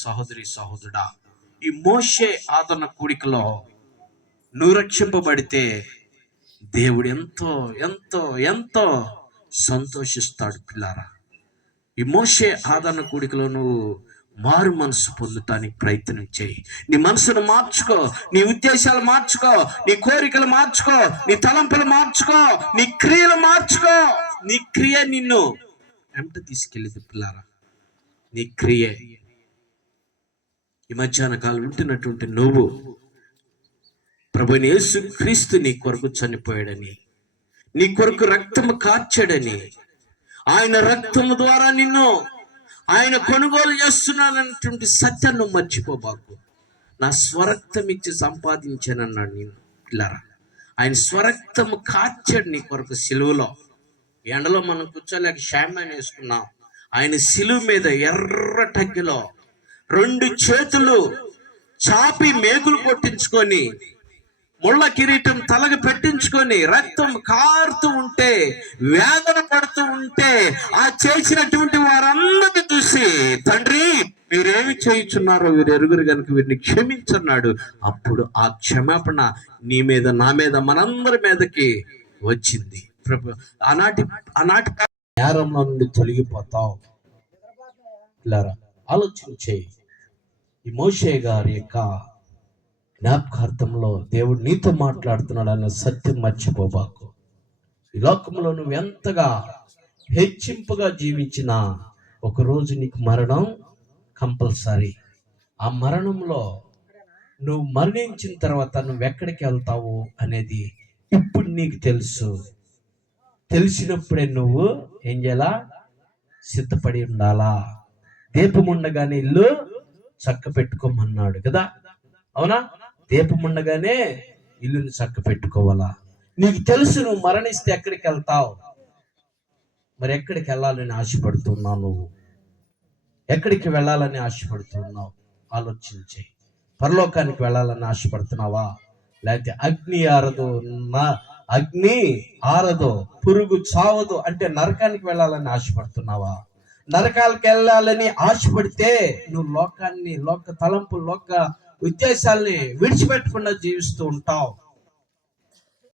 సహోదరి సహోదరుడా, ఈ మోషే ఆదరణ కూడికలో నువ్వు రక్షింపబడితే దేవుడు ఎంతో ఎంతో ఎంతో సంతోషిస్తాడు. పిల్లారా, ఈ మోషే ఆదరణ కూడికలో నువ్వు మారు మనసు పొందటానికి ప్రయత్నం చేయి. నీ మనసును మార్చుకో, నీ ఉద్దేశాలు మార్చుకో, నీ కోరికలు మార్చుకో, నీ తలంపులు మార్చుకో, నీ క్రియలు మార్చుకో. నీ క్రియ నిన్ను వెంట తీసుకెళ్ళేది. పిల్లారా, నీ క్రియ ఈ మధ్యాహ్న కాలం వింటున్నటువంటి నువ్వు ప్రభువైన యేసు క్రీస్తు నీ కొరకు చనిపోయాడని, నీ కొరకు రక్తము కార్చాడని, ఆయన రక్తము ద్వారా నిన్ను ఆయన కొనుగోలు చేస్తున్నానన్నటువంటి సత్యాన్ని మర్చిపోబాకు. నా స్వరక్తం ఇచ్చి సంపాదించానన్నాడు నేను. పిల్లరా, ఆయన స్వరక్తము కార్చాడు నీ కొరకు సిలువలో. ఎండలో మనం కూర్చోలేక షాంపాన్ వేసుకున్నాం. ఆయన సిలువ మీద ఎర్ర టగ్గిలో 2 చేతులు చాపి మేకులు కొట్టించుకొని ముళ్ళ కిరీటం తలకి పెట్టించుకొని రక్తం కారుతూ ఉంటే, వేదన పడుతూ ఉంటే, ఆ చేసినటువంటి వారందరినీ చూసి, తండ్రి వీరేమి చేయుచున్నారో వీరు ఎరుగురు కనుక వీరిని క్షమించన్నాడు. అప్పుడు ఆ క్షమాపణ నీ మీద, నా మీద, మనందరి మీదకి వచ్చింది. ప్రభు ఆనాటి నేరంలో నుండి తొలగిపోతావు. ఆలోచన చేయి. ఈ మోషే గారి యొక్క జ్ఞాపకార్థంలో దేవుడు నీతో మాట్లాడుతున్నాడు అన్న సత్యం మర్చిపోబాకు. ఈ లోకంలో నువ్వు ఎంతగా హెచ్చింపుగా జీవించినా ఒకరోజు నీకు మరణం కంపల్సరీ. ఆ మరణంలో నువ్వు మరణించిన తర్వాత నువ్వు ఎక్కడికి వెళ్తావు అనేది ఇప్పుడు నీకు తెలుసు. తెలిసినప్పుడే నువ్వు ఏం చేయాలా? సిద్ధపడి ఉండాలా. దీపం ఉండగానే ఇల్లు చక్క పెట్టుకోమన్నాడు కదా, అవునా? దీపం ఉండగానే ఇల్లుని చక్క పెట్టుకోవాలా. నీకు తెలుసు నువ్వు మరణిస్తే ఎక్కడికి వెళ్తావు. మరి ఎక్కడికి వెళ్ళాలని ఆశపడుతున్నావు? నువ్వు ఎక్కడికి వెళ్ళాలని ఆశపడుతున్నావు? ఆలోచించే. పరలోకానికి వెళ్ళాలని ఆశపడుతున్నావా? లేకపోతే అగ్ని ఆరదో పురుగు చావదు అంటే నరకానికి వెళ్ళాలని ఆశపడుతున్నావా? నరకాలకు వెళ్ళాలని ఆశపడితే నువ్వు లోకాన్ని, లోక తలంపు, లోక ఉద్దేశాల్ని విడిచిపెట్టకుండా జీవిస్తూ ఉంటావు.